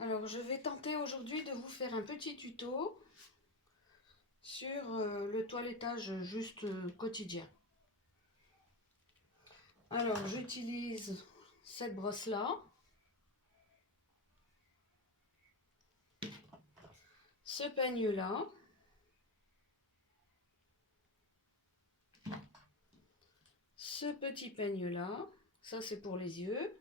Alors, je vais tenter aujourd'hui de vous faire un petit tuto sur le toilettage juste quotidien. Alors, j'utilise cette brosse-là, ce peigne-là, ce petit peigne-là, ça c'est pour les yeux.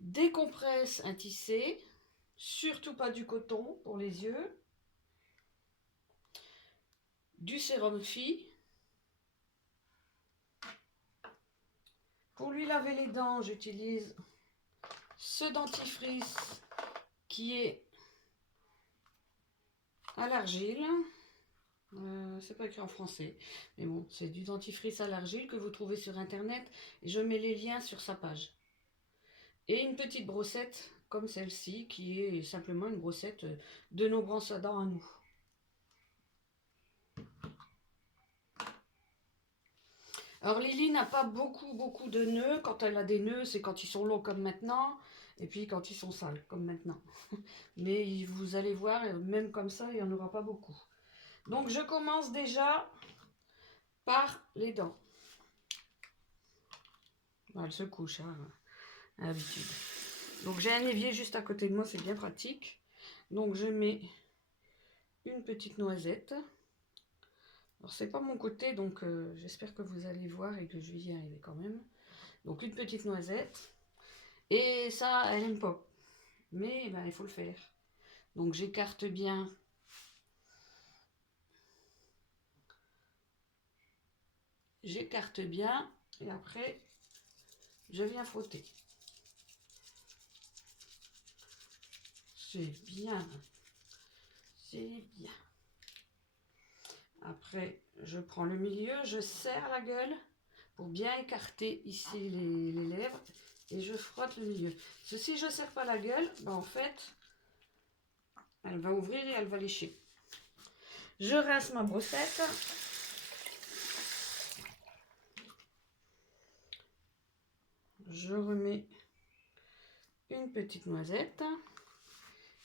Des compresses, un tissé, surtout pas du coton pour les yeux. Du sérum Phi. Pour lui laver les dents, j'utilise ce dentifrice qui est à l'argile. C'est pas écrit en français, mais bon, c'est du dentifrice à l'argile que vous trouvez sur internet et je mets les liens sur sa page. Et une petite brossette comme celle-ci qui est simplement une brossette de nos brosses à dents à nous. Alors Lily n'a pas beaucoup de nœuds. Quand elle a des nœuds, c'est quand ils sont longs comme maintenant, et puis quand ils sont sales comme maintenant. Mais vous allez voir, même comme ça, il n'y en aura pas beaucoup. Donc je commence déjà par les dents. Bon, elle se couche, hein, à l'habitude. Donc j'ai un évier juste à côté de moi, c'est bien pratique. Donc je mets une petite noisette. Alors c'est pas mon côté, donc j'espère que vous allez voir et que je vais y arriver quand même. Donc une petite noisette. Et ça, elle aime pas. Mais ben, il faut le faire. Donc j'écarte bien. J'écarte bien. Et après, je viens frotter. C'est bien. C'est bien. Après, je prends le milieu, je serre la gueule pour bien écarter ici les lèvres et je frotte le milieu. Parce que si je ne serre pas la gueule, ben en fait, elle va ouvrir et elle va lécher. Je rince ma brossette. Je remets une petite noisette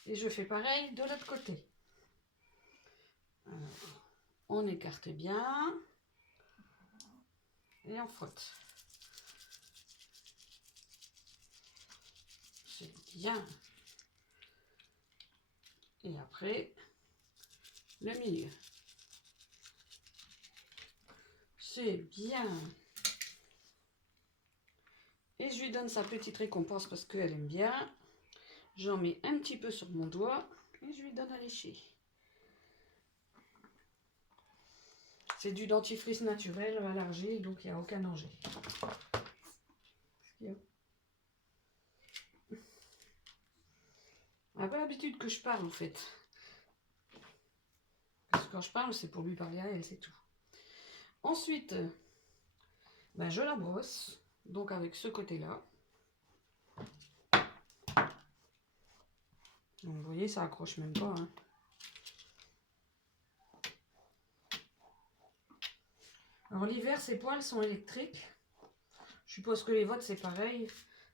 et je fais pareil de l'autre côté. Alors, on écarte bien et on frotte. C'est bien. Et après, le milieu. C'est bien. Et je lui donne sa petite récompense parce qu'elle aime bien. J'en mets un petit peu sur mon doigt et je lui donne à lécher. C'est du dentifrice naturel à l'argile, donc il n'y a aucun danger. On n'a pas l'habitude que je parle en fait. Parce que quand je parle, c'est pour lui parler à elle, c'est tout. Ensuite, ben, je la brosse, donc avec ce côté-là. Donc, vous voyez, ça accroche même pas. Hein. Alors l'hiver, ces poils sont électriques. Je suppose que les vôtres, c'est pareil.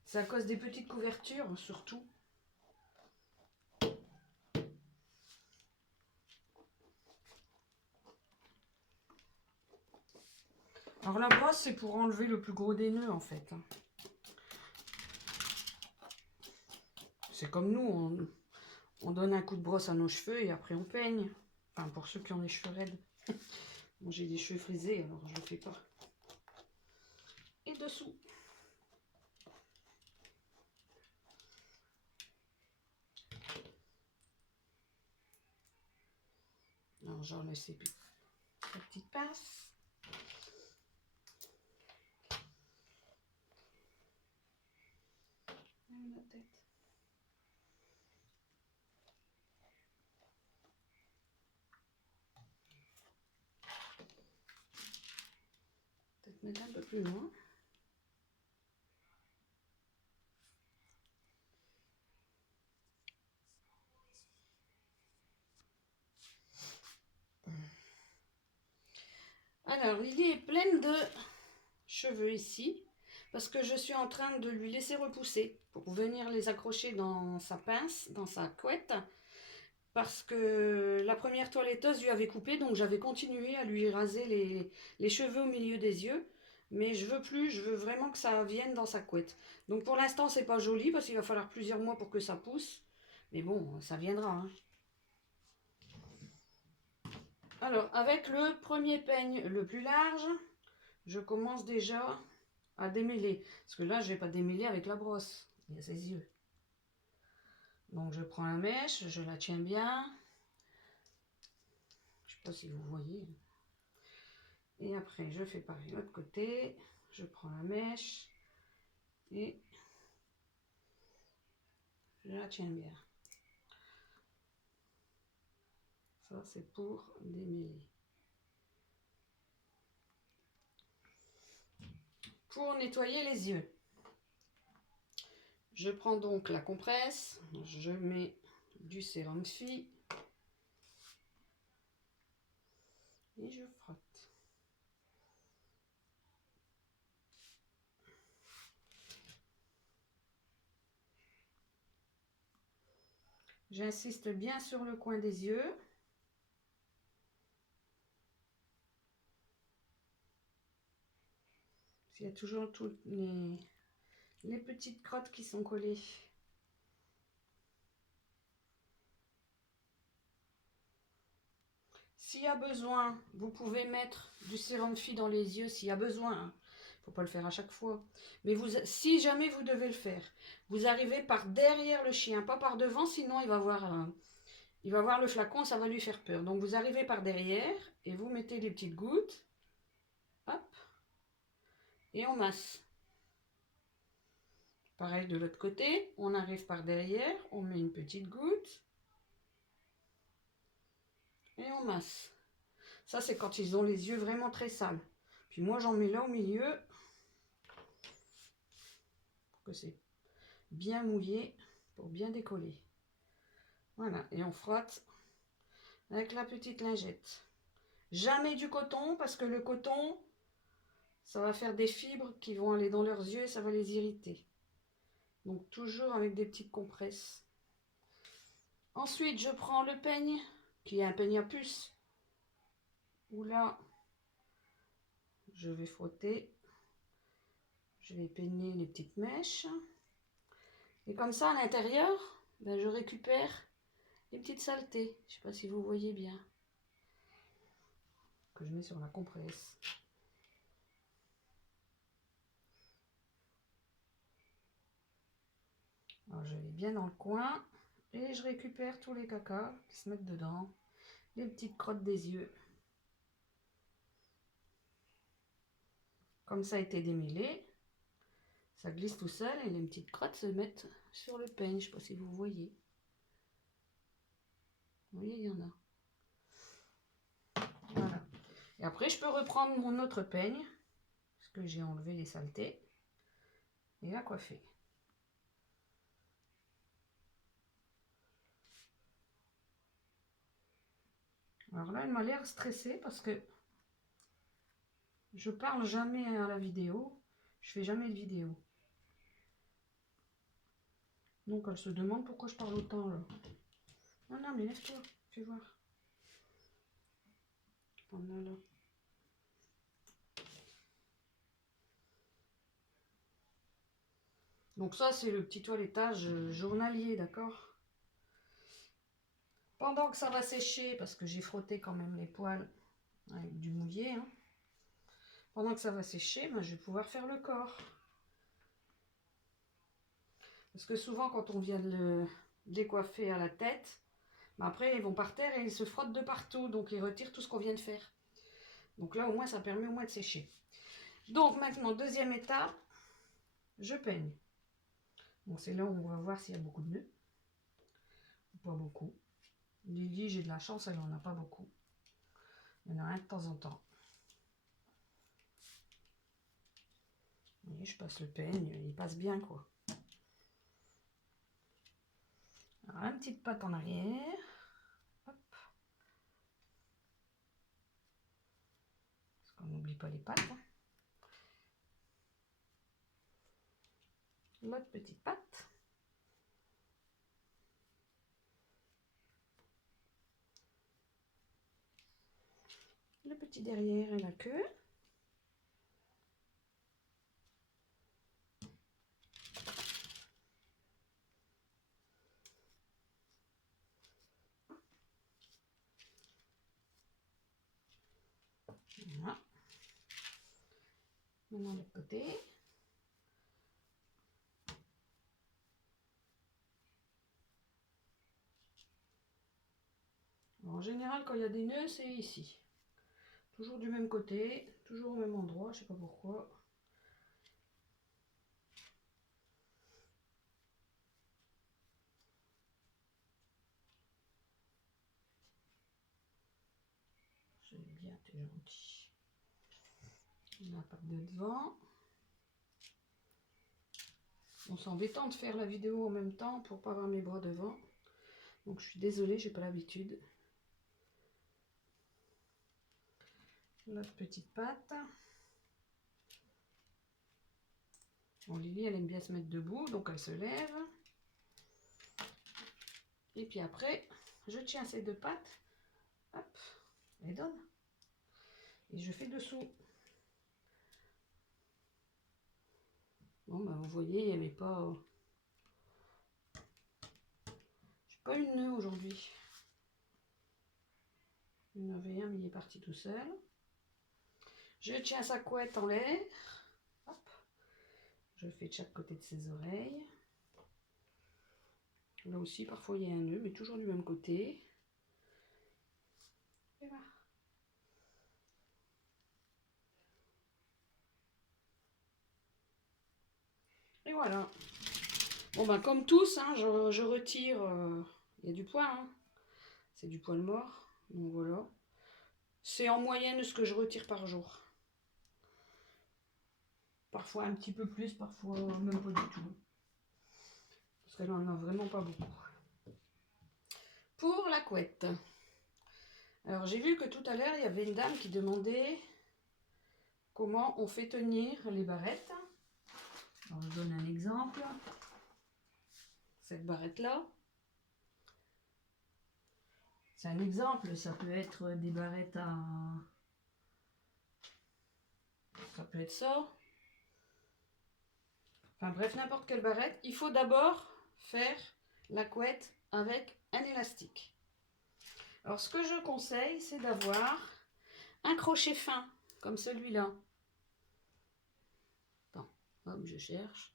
C'est à cause des petites couvertures, surtout. Alors la brosse, c'est pour enlever le plus gros des nœuds, en fait. C'est comme nous, on donne un coup de brosse à nos cheveux et après on peigne. Enfin, pour ceux qui ont les cheveux raides. Moi, j'ai des cheveux frisés, alors je ne le fais pas. Et dessous. Alors, j'en laisse la petite pince. La tête. Peut-être mettre un peu plus loin. Alors, Lily est pleine de cheveux ici. parce que je suis en train de lui laisser repousser pour venir les accrocher dans sa pince, dans sa couette. Parce que la première toiletteuse lui avait coupé, donc j'avais continué à lui raser les cheveux au milieu des yeux. Mais je veux plus, je veux vraiment que ça vienne dans sa couette. Donc pour l'instant, c'est pas joli parce qu'il va falloir plusieurs mois pour que ça pousse. Mais bon, ça viendra, hein. Alors, avec le premier peigne le plus large, je commence déjà à démêler. Parce que là, je vais pas démêler avec la brosse. Il y a ses yeux. Donc je prends la mèche, je la tiens bien. Je sais pas si vous voyez. Et après, je fais pareil de l'autre côté. Je prends la mèche et je la tiens bien. Ça, c'est pour démêler. Pour nettoyer les yeux, je prends donc la compresse. Je mets du sérum Phi et je frotte. J'insiste bien sur le coin des yeux. Il y a toujours toutes les petites crottes qui sont collées. S'il y a besoin, vous pouvez mettre du sérum Phi dans les yeux s'il y a besoin. Il ne faut pas le faire à chaque fois. Mais si jamais vous devez le faire, vous arrivez par derrière le chien, pas par devant, sinon il va voir le flacon, ça va lui faire peur. Donc vous arrivez par derrière et vous mettez les petites gouttes. Hop. Et on masse. Pareil de l'autre côté, on arrive par derrière, on met une petite goutte. Et on masse. Ça, c'est quand ils ont les yeux vraiment très sales. Puis moi, j'en mets là au milieu. Pour que c'est bien mouillé. Pour bien décoller. Voilà. Et on frotte avec la petite lingette. Jamais du coton, parce que le coton, ça va faire des fibres qui vont aller dans leurs yeux et ça va les irriter. Donc toujours avec des petites compresses. Ensuite, je prends le peigne, qui est un peigne à puce. Où là, je vais frotter. Je vais peigner les petites mèches. Et comme ça, à l'intérieur, ben, je récupère les petites saletés. Je ne sais pas si vous voyez bien. Que je mets sur la compresse. Alors, je vais bien dans le coin. Et je récupère tous les cacas qui se mettent dedans. Les petites crottes des yeux. Comme ça a été démêlé, ça glisse tout seul et les petites crottes se mettent sur le peigne. Je ne sais pas si vous voyez. Vous voyez, il y en a. Voilà. Et après, je peux reprendre mon autre peigne, parce que j'ai enlevé les saletés, et la coiffer. Alors là, elle m'a l'air stressée parce que je parle jamais à la vidéo. Je fais jamais de vidéo. Donc elle se demande pourquoi je parle autant là. Non, non, mais lève-toi, fais voir. Voilà. Donc ça, c'est le petit toilettage journalier, d'accord? Pendant que ça va sécher, parce que j'ai frotté quand même les poils avec du mouillé, hein. Pendant que ça va sécher, ben, je vais pouvoir faire le corps. Parce que souvent, quand on vient de le décoiffer à la tête, ben après, ils vont par terre et ils se frottent de partout. Donc, ils retirent tout ce qu'on vient de faire. Donc là, au moins, ça permet au moins de sécher. Donc, maintenant, deuxième étape, je peigne. Bon, c'est là où on va voir s'il y a beaucoup de nœuds. Pas beaucoup. Lily, j'ai de la chance, elle n'en a pas beaucoup. Il y en a un de temps en temps. Vous voyez, je passe le peigne, il passe bien, quoi. Alors, une petite patte en arrière. Hop. Parce qu'on n'oublie pas les pattes. Hein. l'autre petite patte. Le petit derrière et la queue. Voilà. Maintenant l'autre côté. En général, quand il y a des nœuds, c'est ici. Toujours du même côté, toujours au même endroit, je sais pas pourquoi. C'est bien, t'es gentil. La patte de devant. Bon, c'est embêtant de faire la vidéo en même temps pour pas avoir mes bras devant. Donc je suis désolée, j'ai pas l'habitude. L'autre petite patte. Bon, Lily, elle aime bien se mettre debout, donc elle se lève. Et puis après, je tiens ces deux pattes. Hop, elle donne. Et je fais dessous. Bon, bah vous voyez, elle n'est pas... J'ai pas eu de nœud aujourd'hui. Il y en avait un, mais il est parti tout seul. Je tiens sa couette en l'air. Hop. Je fais de chaque côté de ses oreilles. Là aussi, parfois il y a un nœud, mais toujours du même côté. Et voilà. Et voilà. Bon, bah comme tous, hein, je retire... Il y a du poil, hein. C'est du poil mort. Donc voilà. C'est en moyenne ce que je retire par jour. Parfois un petit peu plus, parfois même pas du tout. Parce qu'elle en a vraiment pas beaucoup. Pour la couette. Alors j'ai vu que tout à l'heure, il y avait une dame qui demandait comment on fait tenir les barrettes. Alors je donne un exemple. Cette barrette-là. C'est un exemple, ça peut être des barrettes à... Ça peut être ça. Enfin bref, n'importe quelle barrette. Il faut d'abord faire la couette avec un élastique. Alors ce que je conseille, c'est d'avoir un crochet fin, comme celui-là. Attends, hop, je cherche.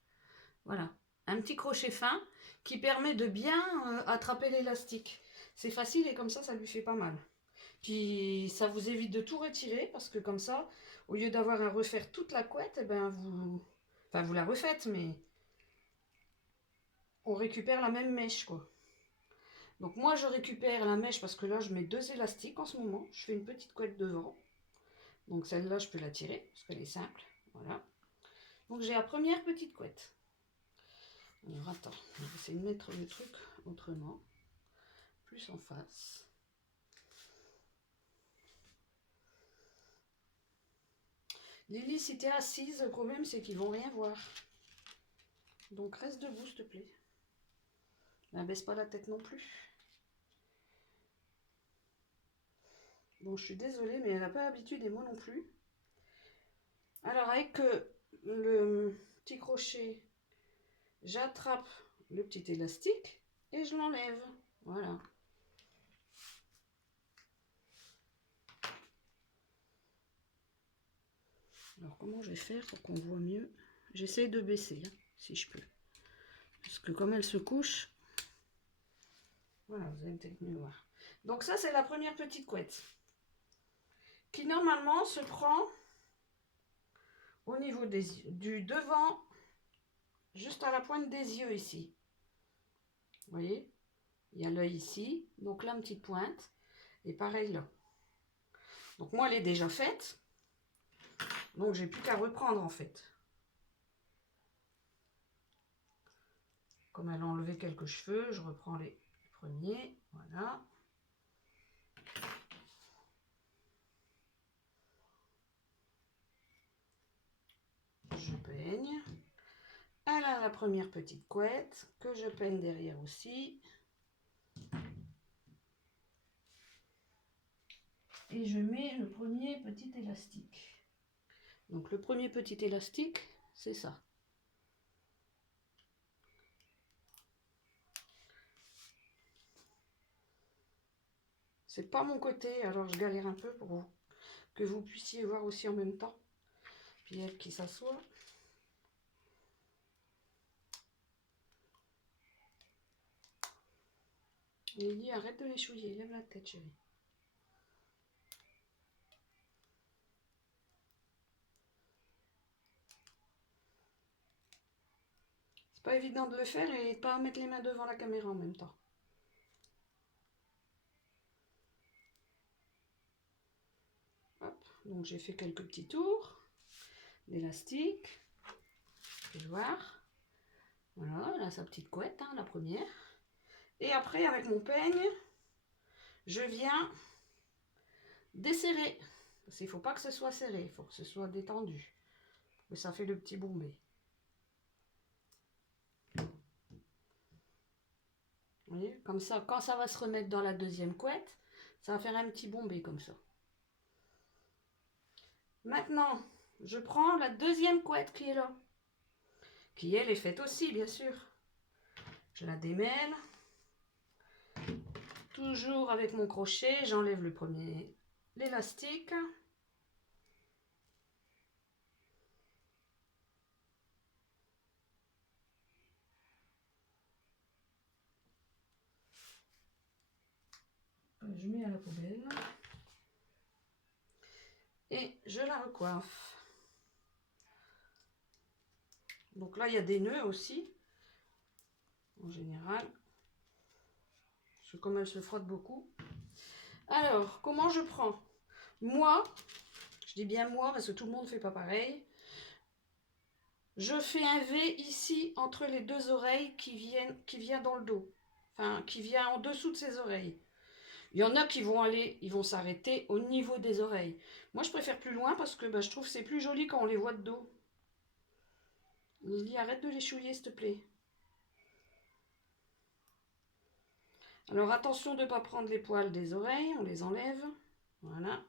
Voilà, un petit crochet fin qui permet de bien attraper l'élastique. C'est facile et comme ça lui fait pas mal. Puis ça vous évite de tout retirer parce que comme ça, au lieu d'avoir à refaire toute la couette, eh ben vous la refaites, mais on récupère la même mèche, quoi. Donc moi je récupère la mèche parce que là je mets 2 élastiques en ce moment. Je fais une petite couette devant. Donc celle-là je peux la tirer parce qu'elle est simple. Voilà. Donc j'ai la première petite couette. Alors attends, on va essayer de mettre le truc autrement. Plus en face. Lily, si t'es assise, le problème c'est qu'ils vont rien voir. Donc reste debout s'il te plaît. N'abaisse pas la tête non plus. Bon, je suis désolée, mais elle n'a pas l'habitude et moi non plus. Alors avec le petit crochet, j'attrape le petit élastique et je l'enlève. Voilà. Alors comment je vais faire pour qu'on voit mieux? J'essaie de baisser, hein, si je peux. Parce que comme elle se couche, voilà, vous allez peut-être mieux voir. Donc ça, c'est la première petite couette. Qui normalement se prend au niveau du devant, juste à la pointe des yeux ici. Vous voyez? Il y a l'œil ici, donc là, une petite pointe. Et pareil là. Donc moi, elle est déjà faite. Donc j'ai plus qu'à reprendre en fait. Comme elle a enlevé quelques cheveux, je reprends les premiers. Voilà. Je peigne. Elle a la première petite couette que je peine derrière aussi. Et je mets le premier petit élastique. Donc le premier petit élastique, c'est ça. C'est pas mon côté, alors je galère un peu pour que vous puissiez voir aussi en même temps. Puis elle qui s'assoit. Lily, arrête de l'échouiller, lève la tête, chérie. C'est pas évident de le faire et pas mettre les mains devant la caméra en même temps. Hop, donc j'ai fait quelques petits tours d'élastique. Vous pouvez voir. Voilà, elle a sa petite couette, hein, la première. Et après, avec mon peigne, je viens desserrer. Parce qu'il ne faut pas que ce soit serré, il faut que ce soit détendu. Et ça fait le petit bombé. Vous voyez, comme ça, quand ça va se remettre dans la deuxième couette, ça va faire un petit bombé comme ça. Maintenant, je prends la deuxième couette qui est là. Qui, elle, est faite aussi, bien sûr. Je la démêle. Toujours avec mon crochet, j'enlève le premier, l'élastique. Je mets à la poubelle. Et je la recoiffe. Donc là, il y a des nœuds aussi, en général. Parce que comme elle se frotte beaucoup. Alors, comment je prends? Moi, je dis bien moi parce que tout le monde ne fait pas pareil. Je fais un V ici entre les deux oreilles qui vient dans le dos. Enfin, qui vient en dessous de ses oreilles. Il y en a qui vont ils vont s'arrêter au niveau des oreilles. Moi, je préfère plus loin parce que je trouve que c'est plus joli quand on les voit de dos. Lily, arrête de les chouiller, s'il te plaît. Alors, attention de ne pas prendre les poils des oreilles, on les enlève. Voilà.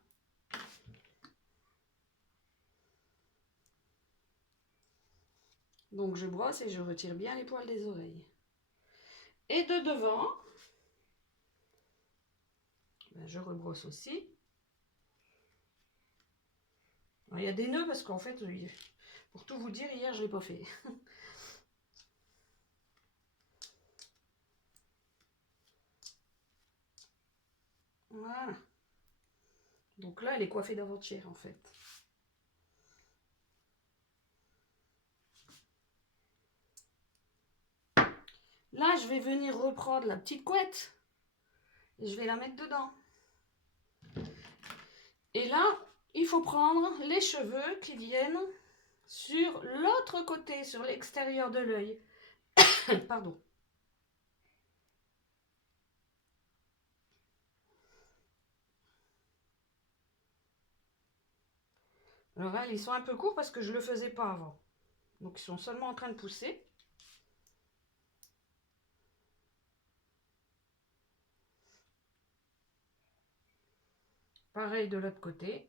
Donc, je brosse et je retire bien les poils des oreilles. Et de devant, je rebrosse aussi. Alors, il y a des nœuds parce qu'en fait, pour tout vous dire, hier, je ne l'ai pas fait. Voilà. Donc là, elle est coiffée d'avant-hier, en fait. Là, je vais venir reprendre la petite couette. Et je vais la mettre dedans. Et là, il faut prendre les cheveux qui viennent sur l'autre côté, sur l'extérieur de l'œil. Pardon. Alors là, ils sont un peu courts parce que je ne le faisais pas avant. Donc, ils sont seulement en train de pousser. Pareil de l'autre côté.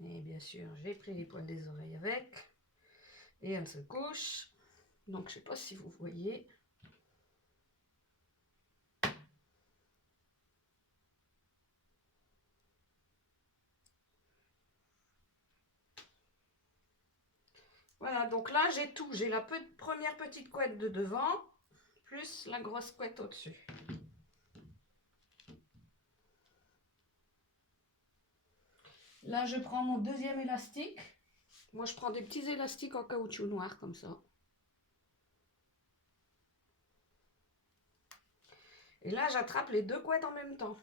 Et bien sûr, j'ai pris les poils des oreilles avec. Et elle se couche. Donc, je ne sais pas si vous voyez. Voilà, donc là, j'ai tout. J'ai la première petite couette de devant, plus la grosse couette au-dessus. Là, je prends mon deuxième élastique. Moi, je prends des petits élastiques en caoutchouc noir, comme ça. Et là, j'attrape les deux couettes en même temps.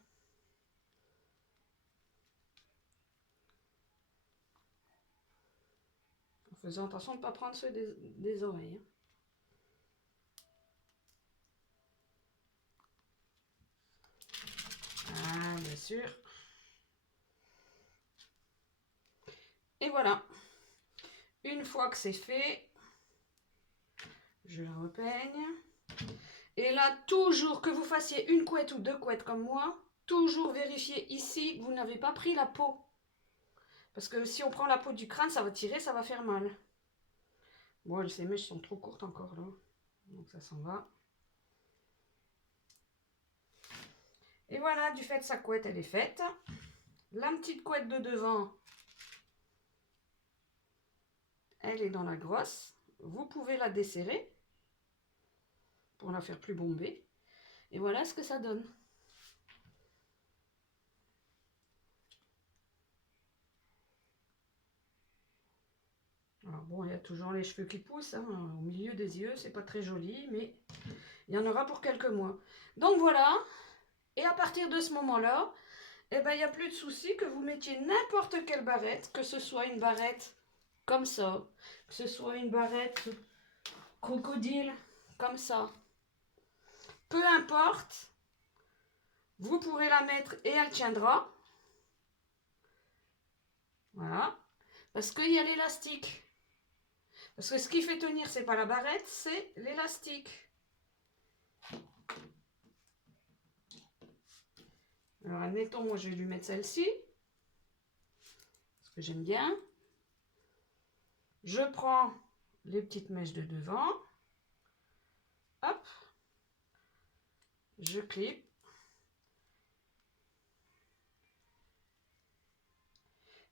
En faisant attention de ne pas prendre ceux des oreilles. sûr. Et voilà. Une fois que c'est fait, je la repeigne. Et là, toujours que vous fassiez une couette ou deux couettes comme moi, toujours vérifier ici que vous n'avez pas pris la peau. Parce que si on prend la peau du crâne, ça va tirer, ça va faire mal. Bon, ces mèches sont trop courtes encore là. Donc ça s'en va. Et voilà, du fait sa couette, elle est faite. La petite couette de devant, elle est dans la grosse. Vous pouvez la desserrer pour la faire plus bombée. Et voilà ce que ça donne. Alors bon, il y a toujours les cheveux qui poussent hein, au milieu des yeux, c'est pas très joli, mais il y en aura pour quelques mois. Donc voilà, et à partir de ce moment-là, eh ben, il n'y a plus de souci que vous mettiez n'importe quelle barrette, que ce soit une barrette comme ça, que ce soit une barrette crocodile comme ça. Peu importe, vous pourrez la mettre et elle tiendra. Voilà, parce qu'il y a l'élastique. Parce que ce qui fait tenir, c'est pas la barrette, c'est l'élastique. Alors, admettons, moi, je vais lui mettre celle-ci. Parce que j'aime bien. Je prends les petites mèches de devant. Hop. Je clip.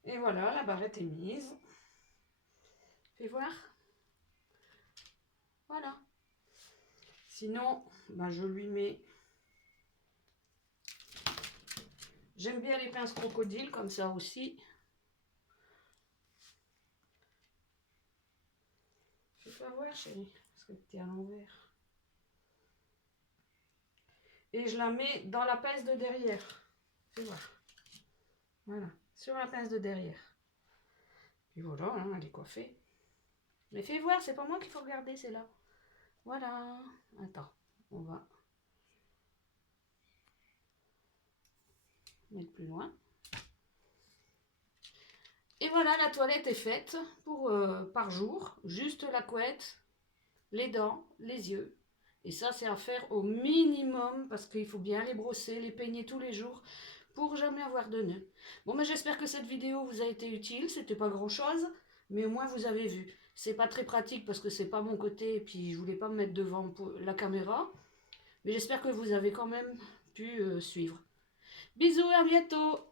Et voilà, la barrette est mise. Fais voir. Voilà. Sinon, ben, je lui mets... J'aime bien les pinces crocodile comme ça aussi. Fais pas voir, chérie, parce que tu es à l'envers. Et je la mets dans la pince de derrière. Fais voir. Voilà, sur la pince de derrière. Puis voilà, hein, elle est coiffée. Mais fais voir, c'est pas moi qu'il faut regarder, c'est là. Voilà. Attends, on va mettre plus loin. Et voilà, la toilette est faite pour par jour. Juste la couette, les dents, les yeux. Et ça, c'est à faire au minimum parce qu'il faut bien les brosser, les peigner tous les jours pour jamais avoir de nœuds. Bon, mais j'espère que cette vidéo vous a été utile. C'était pas grand chose, mais au moins vous avez vu. C'est pas très pratique parce que c'est pas mon côté et puis je voulais pas me mettre devant la caméra. Mais j'espère que vous avez quand même pu suivre. Bisous, à bientôt!